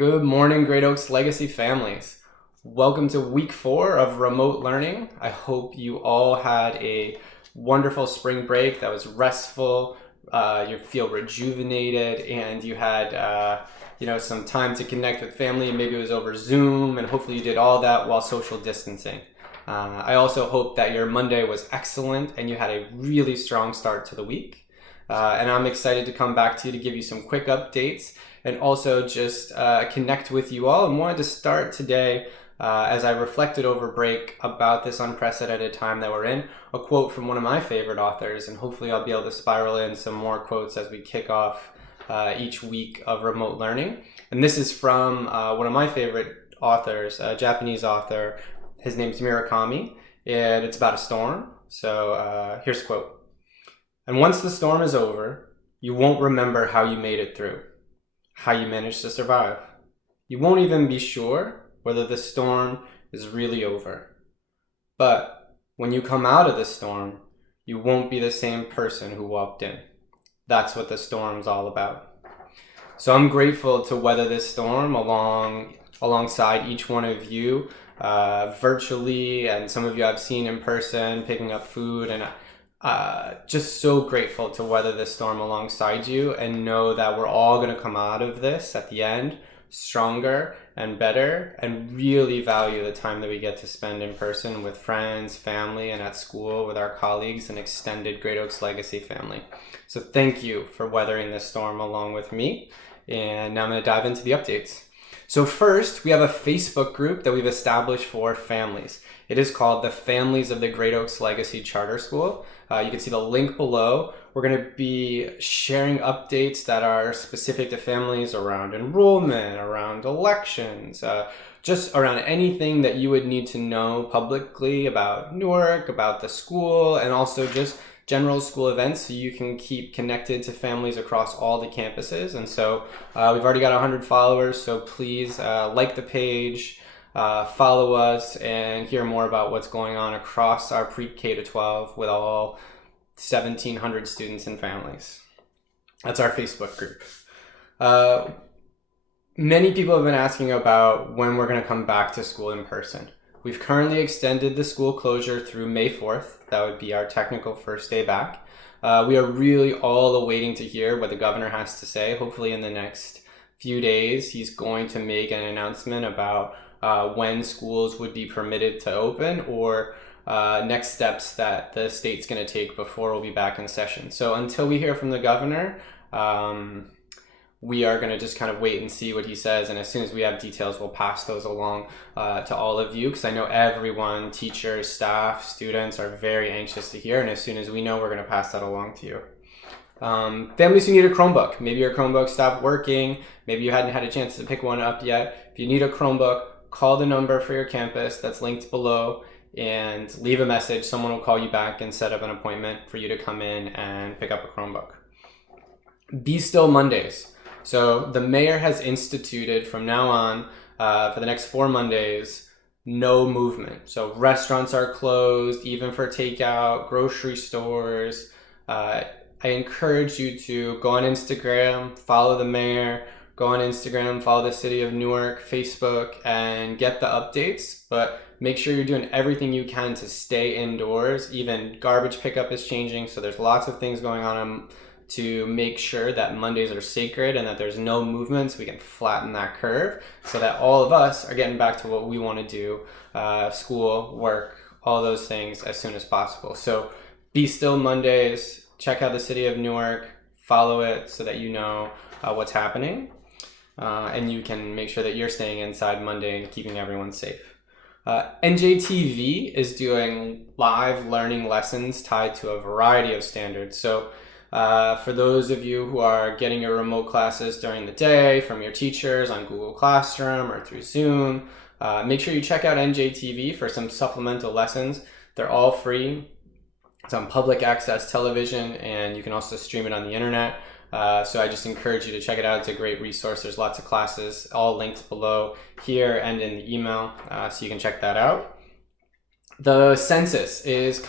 Good morning, Great Oaks Legacy families. Welcome to week 4 of remote learning. I hope you all had a wonderful spring break that was restful, you feel rejuvenated, and you had some time to connect with family. Maybe it was over Zoom, and hopefully you did all that while social distancing. I also hope that your Monday was excellent and you had a really strong start to the week. And I'm excited to come back to you to give you some quick updates and also just connect with you all. And wanted to start today, as I reflected over break about this unprecedented time that we're in, a quote from one of my favorite authors, and hopefully I'll be able to spiral in some more quotes as we kick off each week of remote learning. And this is from one of my favorite authors, a Japanese author. His name's Murakami, and it's about a storm. So here's a quote. "And once the storm is over, you won't remember how you made it through, how you managed to survive. You won't even be sure whether the storm is really over. But when you come out of the storm, you won't be the same person who walked in. That's what the storm's all about." So I'm grateful to weather this storm alongside each one of you virtually, and some of you I've seen in person picking up food, and just so grateful to weather this storm alongside you and know that we're all going to come out of this at the end stronger and better, and really value the time that we get to spend in person with friends, family, and at school with our colleagues and extended Great Oaks Legacy family. So thank you for weathering this storm along with me. And now I'm going to dive into the updates. So first, we have a Facebook group that we've established for families. It is called the Families of the Great Oaks Legacy Charter School. You can see the link below. We're going to be sharing updates that are specific to families around enrollment, around elections, just around anything that you would need to know publicly about Newark, about the school, and also just general school events, so you can keep connected to families across all the campuses. And so we've already got 100 followers, so please like the page, follow us, and hear more about what's going on across our pre-K to 12 with all 1,700 students and families. That's our Facebook group. Many people have been asking about when we're going to come back to school in person. We've currently extended the school closure through May 4th. That would be our technical first day back. We are really all awaiting to hear what the governor has to say. Hopefully in the next few days, he's going to make an announcement about when schools would be permitted to open, or next steps that the state's going to take before we'll be back in session. So until we hear from the governor, we are going to just kind of wait and see what he says, and as soon as we have details, we'll pass those along to all of you, because I know everyone, teachers, staff, students, are very anxious to hear, and as soon as we know, we're going to pass that along to you. Families who need a Chromebook. Maybe your Chromebook stopped working, maybe you hadn't had a chance to pick one up yet. If you need a Chromebook, call the number for your campus that's linked below and leave a message. Someone will call you back and set up an appointment for you to come in and pick up a Chromebook. Be Still Mondays. So the mayor has instituted from now on, for the next 4 Mondays, no movement. So restaurants are closed, even for takeout, grocery stores. I encourage you to go on Instagram, follow the mayor, go on Instagram, follow the City of Newark, Facebook, and get the updates. But make sure you're doing everything you can to stay indoors. Even garbage pickup is changing, so there's lots of things going on to make sure that Mondays are sacred and that there's no movement, so we can flatten that curve so that all of us are getting back to what we want to do, school, work, all those things as soon as possible. So Be Still Mondays, check out the City of Newark, follow it so that you know what's happening, and you can make sure that you're staying inside Monday and keeping everyone safe. NJTV is doing live learning lessons tied to a variety of standards. So for those of you who are getting your remote classes during the day from your teachers on Google Classroom or through Zoom, make sure you check out NJTV for some supplemental lessons. They're all free. It's on public access television, and you can also stream it on the internet. So I just encourage you to check it out. It's a great resource. There's lots of classes, all linked below here and in the email, so you can check that out. The census is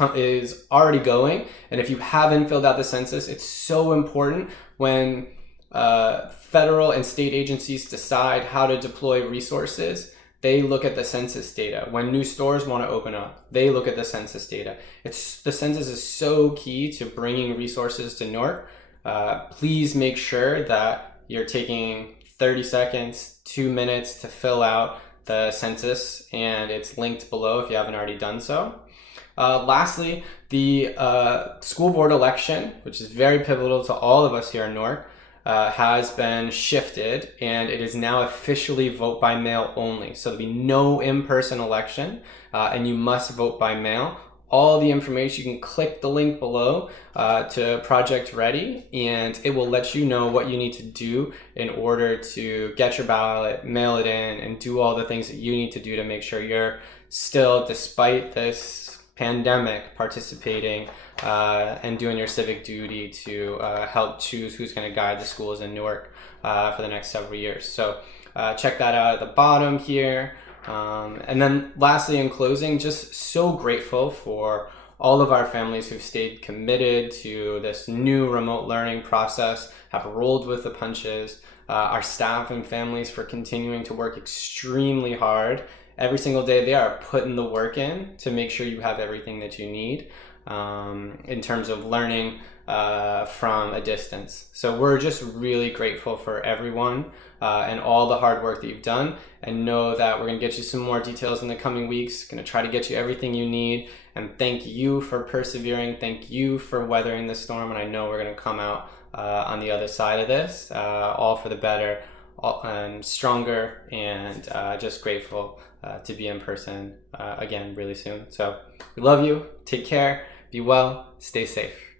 already going, and if you haven't filled out the census, it's so important when federal and state agencies decide how to deploy resources, they look at the census data. When new stores want to open up, they look at the census data. The census is so key to bringing resources to Newark. Please make sure that you're taking 30 seconds, 2 minutes to fill out the census, and it's linked below if you haven't already done so. Lastly, the school board election, which is very pivotal to all of us here in Newark, has been shifted, and it is now officially vote by mail only. So there'll be no in-person election, and you must vote by mail. All the information, you can click the link below to Project Ready, and it will let you know what you need to do in order to get your ballot, mail it in, and do all the things that you need to do to make sure you're still, despite this pandemic, participating and doing your civic duty to help choose who's going to guide the schools in Newark for the next several years. So check that out at the bottom here. And then lastly, in closing, just so grateful for all of our families who've stayed committed to this new remote learning process, have rolled with the punches, our staff and families for continuing to work extremely hard. Every single day they are putting the work in to make sure you have everything that you need in terms of learning from a distance. So we're just really grateful for everyone and all the hard work that you've done, and know that we're going to get you some more details in the coming weeks. Going to try to get you everything you need, and thank you for persevering. Thank you for weathering the storm, and I know we're going to come out on the other side of this all for the better, and stronger, and just grateful to be in person again really soon. So we love you. Take care. Be well. Stay safe.